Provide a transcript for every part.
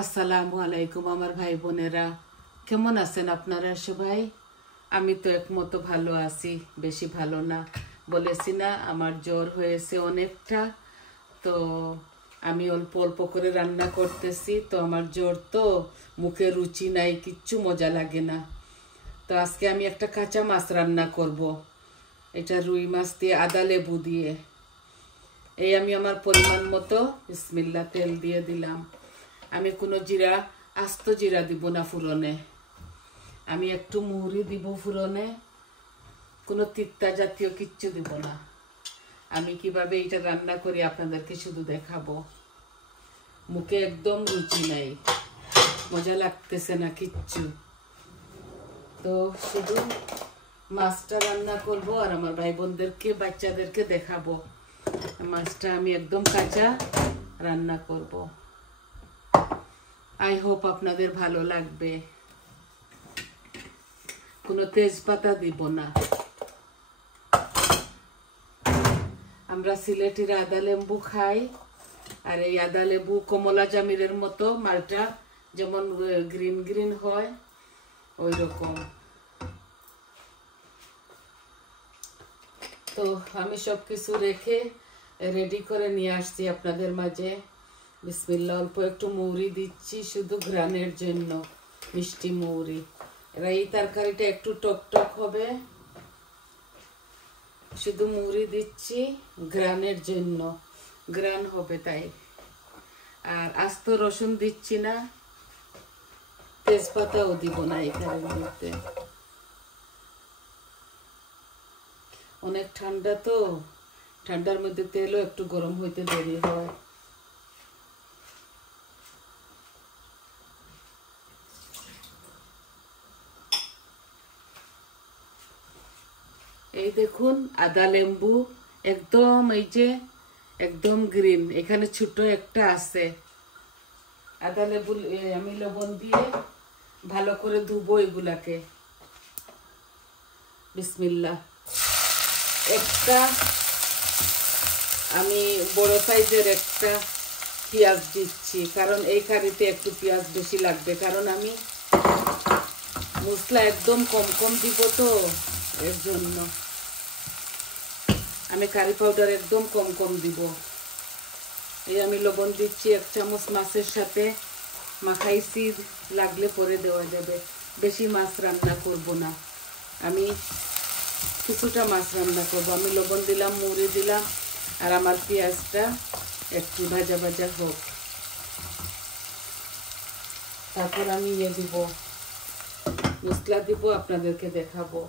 আসসালামু আলাইকুম আমার ভাই বোনেরা, কেমন আছেন আপনারা সবাই? আমি তো একমতো ভালো আছি, বেশি ভালো না। বলেছি না আমার জ্বর হয়েছে অনেকটা, তো আমি অল্প অল্প করে রান্না করতেছি। তো আমার জ্বর তো মুখে রুচি নাই, কিচ্ছু মজা লাগে না। তো আজকে আমি একটা কাঁচা মাছ রান্না করব, এটা রুই মাছ দিয়ে আদা লেবু দিয়ে। এই আমি আমার পরিমাণ মতো বিসমিল্লাহ তেল দিয়ে দিলাম। আমি কোনো জিরা, আস্ত জিরা দিব না ফুরনে। আমি একটু মুহুরি দিব ফুরনে, কোনো তিক্তা জাতীয় কিচ্ছু দিব না। আমি কিভাবে এটা রান্না করি আপনাদেরকে শুধু দেখাবো। মুখে একদম রুচি নাই, মজা লাগতেছে না কিচ্ছু। তো শুধু মাছটা রান্না করব আর আমার ভাই বোনদেরকে বাচ্চাদেরকে দেখাবো। মাছটা আমি একদম কাঁচা রান্না করব। আই হোপ আপনাদের ভালো লাগবে। কোনো তেজপাতা দিব না। আমরা সিলেটিরা আদা লেবু খাই, আর এই আদা লেবু কমলা জামিরের মতো, মালটা যেমন গ্রিন গ্রিন হয় ওই রকম। তো আমি সব কিছু রেখে রেডি করে নিয়ে আসছি আপনাদের মাঝে। বিসমিল্লাহ, অল্প একটু মৌরি দিচ্ছি শুধু ঘ্রাণের জন্য, মিষ্টি মৌরি। এই তরকারিটা একটু টক টক হবে, শুধু মৌরি দিচ্ছি ঘ্রাণের জন্য, ঘ্রাণ হবে তাই। আর আস্ত রসুন দিচ্ছি না, তেজপাতাও দিব না এখানের মধ্যে। অনেক ঠান্ডা তো, ঠান্ডার মধ্যে তেলও একটু গরম হইতে দেরি হয়। এই দেখুন আদা লেবু একদম, এই যে একদম গ্রিন, এখানে ছোট একটা আছে। আদা লেবু আমি লবণ দিয়ে ভালো করে ধুবো এগুলাকে। বিসমিল্লাহ। একটা আমি বড় সাইজের একটা পেঁয়াজ দিচ্ছি, কারণ এই কারিতে একটু পেঁয়াজ বেশি লাগবে, কারণ আমি মশলা একদম কম কম দিব তো, এর জন্য আমি কারি পাউডার একদম কম কম দিব। এই আমি লবণ দিচ্ছি 1 চামচ মাছের সাথে মাখাইছি, লাগলে পরে দেওয়া যাবে। বেশি মাছ রান্না করব না, আমি কিছুটা মাছ রান্না করব। আমি লবণ দিলাম, মুড়ি দিলাম, আর আমার পেঁয়াজটা একটু ভাজা ভাজা হোক। তারপর আমি দিব মশলা দিব, আপনাদেরকে দেখাবো।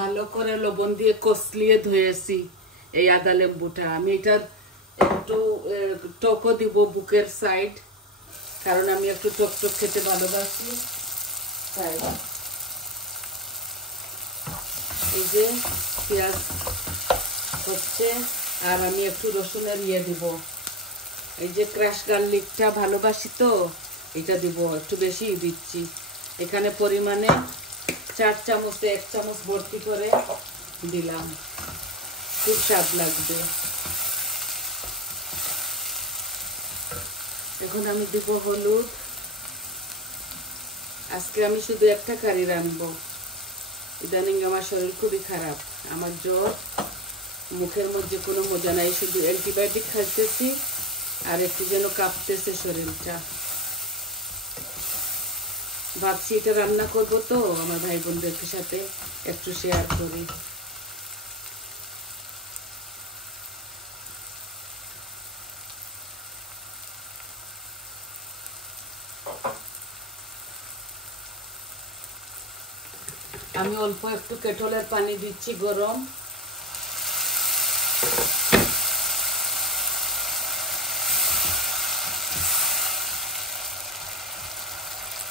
ভালো করে লবণ দিয়ে কষলিয়ে ধুয়েছি এই আদা লেবুটা। আমি এটার একটু টকও দিব বুকের সাইড, কারণ আমি একটু টক টক খেতে ভালোবাসি তাই। এই যে পেঁয়াজ হচ্ছে, আর আমি একটু রসুনের দিব। এই যে ক্রাশ গার্লিকটা ভালোবাসি তো, এটা দিব, একটু বেশি দিচ্ছি। এখানে পরিমাণে 4 চামচে 1 চামচ ভর্তি করে দিলাম, খুব স্বাদ লাগবে। এখন আমি দিব হলুদ। আজকে আমি শুধু একটা কারি রানবো। ইদানিং আমার শরীর খুবই খারাপ, আমার জ্বর, মুখের মধ্যে কোনো মজা নাই, শুধু অ্যান্টিবায়োটিক খাইতেছি আর একটু যেন কাঁপতেছে শরীরটা। ভাবছি এটা রান্না করব তো আমার ভাই বোনদের সাথে একটু শেয়ার করি। আমি অল্প একটু কেটলের পানি দিচ্ছি গরম।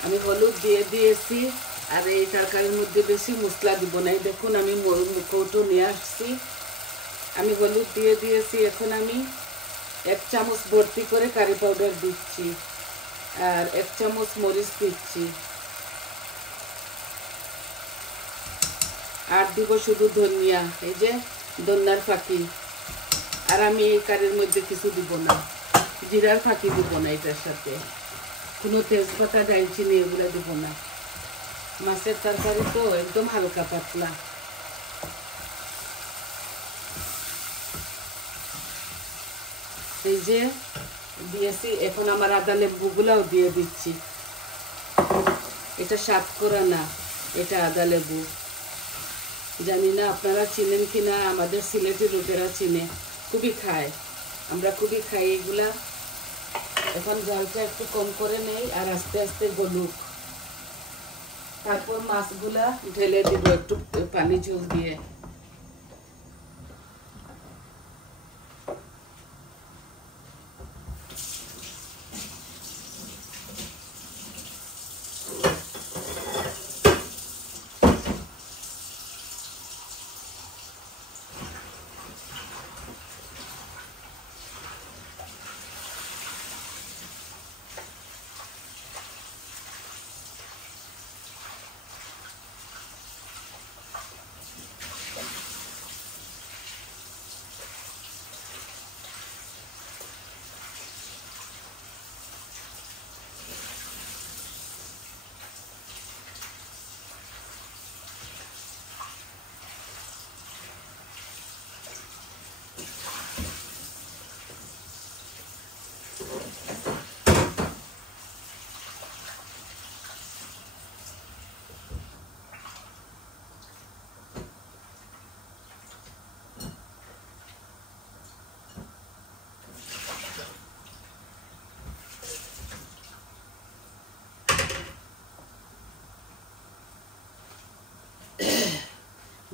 আমি হলুদ দিয়ে দিয়েছি। আর এই তরকারির মধ্যে বেশি মশলা দিব না। দেখুন আমি কৌটো নিয়ে আসছি, আমি হলুদ দিয়ে দিয়েছি। এখন আমি 1 চামচ ভর্তি করে কারি পাউডার দিচ্ছি আর 1 চামচ মরিচ দিচ্ছি। আর দিব শুধু ধনিয়া, এই যে ধনিয়ার ফাঁকি। আর আমি এই কারির মধ্যে কিছু দিব না, জিরার ফাঁকি দিব না, এটার সাথে কোনো তেজপাতা দারচিনি এগুলো দিব না। মাছের তরকারি তো একদম হালকা পাতলা। এই যে দিয়েছি। এখন আমার আদা লেবুগুলাও দিয়ে দিচ্ছি। এটা সাত করা না, এটা আদা লেবু। জানি না আপনারা চিনেন কিনা, আমাদের সিলেটি লোকেরা চিনে, খুবই খায়, আমরা খুবই খাই এগুলা। এখন জলটা একটু কম করে নেই আর আস্তে আস্তে গলুক। তারপর মাছগুলা ঢেলে দিব একটু পানি ঝোল দিয়ে।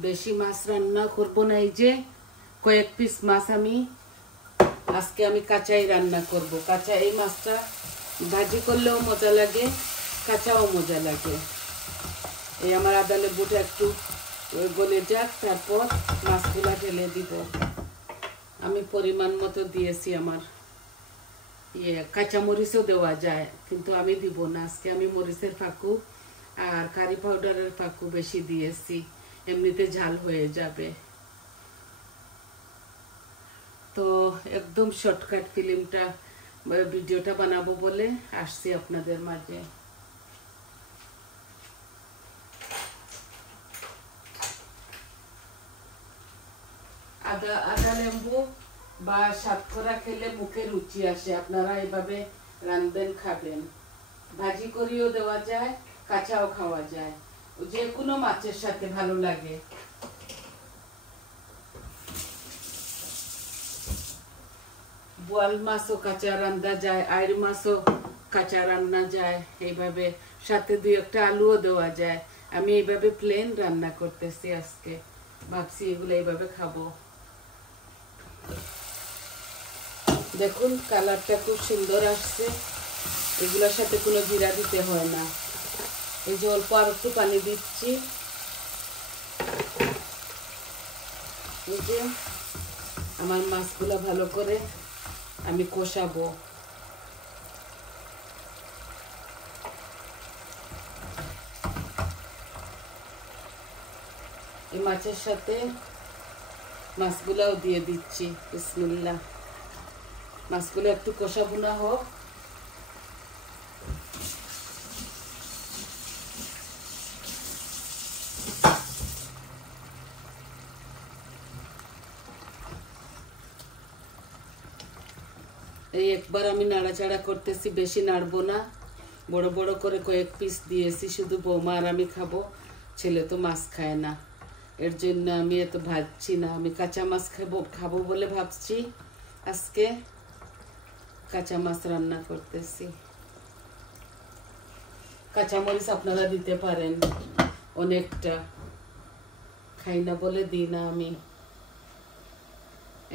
বেশি মাছ রান্না করব না, এই যে কয়েক পিস মাছ আমি আজকে কাঁচাই রান্না করব। কাঁচা এই মাছটা ভাজি করলেও মজা লাগে, কাঁচাও মজা লাগে। এই আমার আদা লেবুটা একটু গলে যাক, তারপর মাছগুলা ঢেলে দিব। আমি পরিমাণ মতো দিয়েছি। আমার কাঁচা মরিচও দেওয়া যায়, কিন্তু আমি দিব না আজকে। আমি মরিচের ফাঁকু আর কারি পাউডারের ফাঁকু বেশি দিয়েছি, এমনিতে ঝাল হয়ে যাবে। তো একদম শর্টকাট ফিল্মটা ভিডিওটা বানাবো বলে আসছি আপনাদের মাঝে। আদা লেবু বা সাতকরা খেলে মুখে রুচি আসে। আপনারা এইভাবে রান্ধবেন, খাবেন। ভাজি করিও দেওয়া যায়, কাঁচাও খাওয়া যায়, যে কোনো মাছের সাথে ভালো লাগে। বোয়াল মাছও কাঁচা রান্না যায়, আইড় মাছও কাঁচা রান্না যায়, এইভাবে সাথে 2-1টা আলুও দেওয়া যায়। আমি এইভাবে প্লেন রান্না করতেছি আজকে, ভাবছি এগুলো এইভাবে খাবো। দেখুন কালারটা খুব সুন্দর আসছে। এগুলোর সাথে কোনো জিরা দিতে হয় না। এই যে অল্প আর একটু পানি দিচ্ছি। এই যে আমার মাছগুলো ভালো করে আমি কষাবো। এই মাছের সাথে মাছগুলাও দিয়ে দিচ্ছি। বিসমিল্লাহ। মাছগুলো একটু কষা ভুনা হোক। এই একবার আমি নাড়াচাড়া করতেছি, বেশি নাড়বো না। বড় বড় করে কয়েক পিস দিয়েছি, শুধু বৌমা আর আমি খাবো, ছেলে তো মাছ খায় না, এর জন্য আমি এত ভাজছি না। আমি কাঁচা মাছ খাবো বলে ভাবছি আজকে কাঁচা মাছ রান্না করতেছি। কাঁচামরিচ আপনারা দিতে পারেন অনেকটা। খাই না বলে দিই না আমি।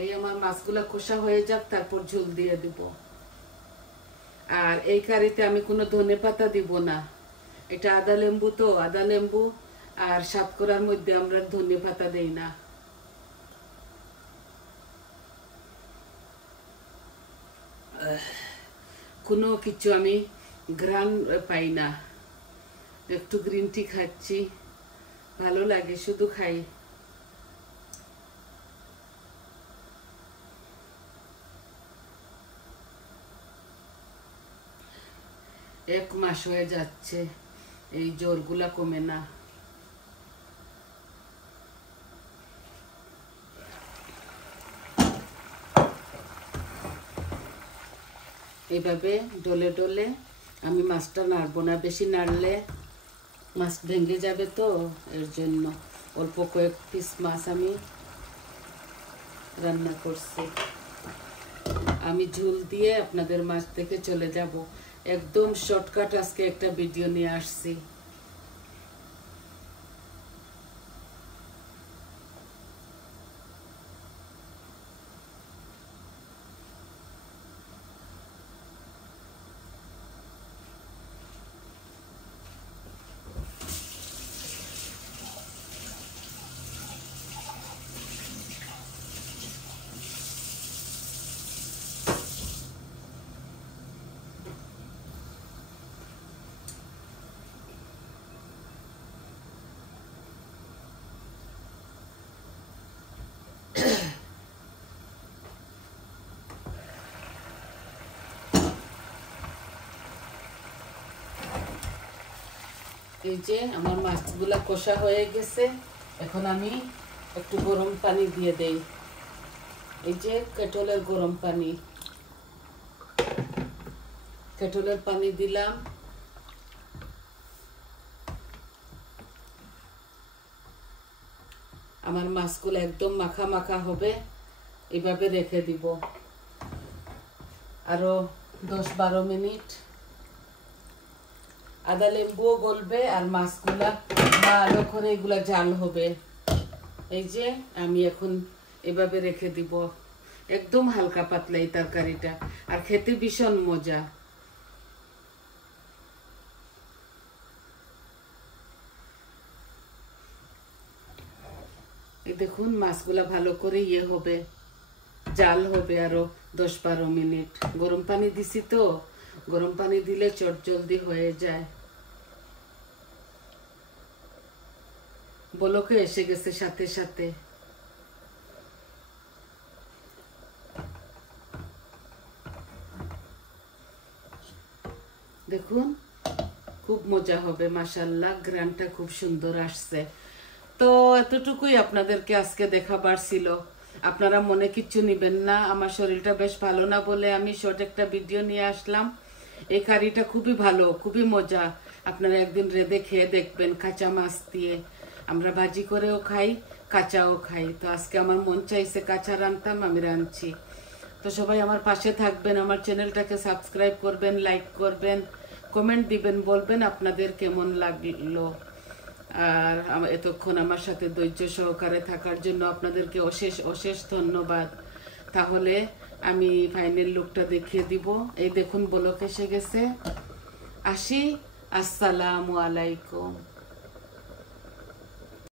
এই আমার মাছগুলা কষা হয়ে যাক, তারপর ঝোল দিয়ে দিব। আর এই কারিতে আমি কোনো ধনেপাতা দিব না, এটা আদা লেম্বু তো, আদা লেম্বু আর সাতকরার মধ্যে আমরা ধনেপাতা দেই না। কোনো কিছু আমি ঘ্রাণ পাই না। একটু গ্রিন টি খাচ্ছি, ভালো লাগে, শুধু খাই। এক মাস হয়ে যাচ্ছে, এই জ্বরগুলা কমে না। এইভাবে ডলে ডলে আমি মাছটা নাড়বো না, বেশি নাড়লে মাছ ভেঙে যাবে তো, এর জন্য অল্প কয়েক পিস মাছ আমি রান্না করছি। আমি ঝোল দিয়ে আপনাদের মাছ থেকে চলে যাব। একদম শর্টকাট আজকে একটা ভিডিও নিয়ে আসছি। এই যে আমার মাছগুলা কষা হয়ে গেছে, এখন আমি একটু গরম পানি দিয়ে দেই। এই যে কেটলের গরম পানি, কেটলের পানি দিলাম। আমার মাছগুলো একদম মাখা মাখা হবে, এভাবে রেখে দিব আরো 10-12 মিনিট। আদা লেম্বুও গলবে আর মাছগুলা ভালো করে এগুলা জাল হবে। এই যে আমি এখন এভাবে রেখে দিব, একদম হালকা পাতলা এই তরকারিটা, আর খেতে ভীষণ মজা। এই দেখুন মাছগুলা ভালো করে হবে, জাল হবে আরো 10-12 মিনিট। গরম পানি দিছি তো, গরম পানি দিলে চট জলদি হয়ে যায়। বলকে এসে গেছে সাথে সাথে। দেখুন খুব মজা হবে, মাশাআল্লাহ, গ্রানটা খুব সুন্দর আসছে। তো এতটুকুই আপনাদেরকে আজকে দেখাবার ছিল। আপনারা মনে কিচ্ছু নিবেন না, আমার শরীরটা বেশ ভালো না বলে আমি শর্ট একটা ভিডিও নিয়ে আসলাম। এই কারিটা খুবই ভালো, খুবই মজা। আপনারা একদিন রেঁধে খেয়ে দেখবেন, কাঁচা মাছ দিয়ে। আমরা ভাজি করেও খাই, কাঁচাও খাই। তো আজকে আমার মন চাইছে কাঁচা রান্তাম, আমি রাঁধছি। তো সবাই আমার পাশে থাকবেন, আমার চ্যানেলটাকে সাবস্ক্রাইব করবেন, লাইক করবেন, কমেন্ট দিবেন, বলবেন আপনাদের কেমন লাগলো। আর এতক্ষণ আমার সাথে ধৈর্য সহকারে থাকার জন্য আপনাদেরকে অশেষ অশেষ ধন্যবাদ। তাহলে আমি ফাইনাল লুকটা দেখিয়ে দিব। এই দেখুন বলক এসে গেছে। আসি, আসসালামু আলাইকুম।